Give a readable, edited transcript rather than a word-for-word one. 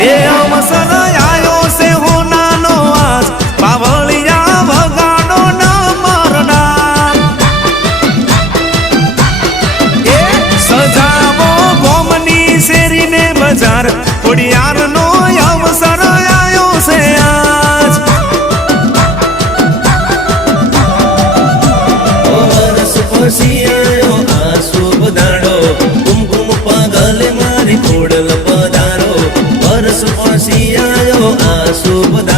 એ અવસર આયો છે હોનાનો આજ બાવળિયા વગાડો ના મરડા એ સજાવો ગોમની શેરીને બજાર ખોડિયારનો અવસર આયો છે આજ વરસ પછી આયો આ શુભ દાડો કુમકુમ પાગલે મારી ખોડલ પધારો વરસ પછી આયો આ શુભ દાડો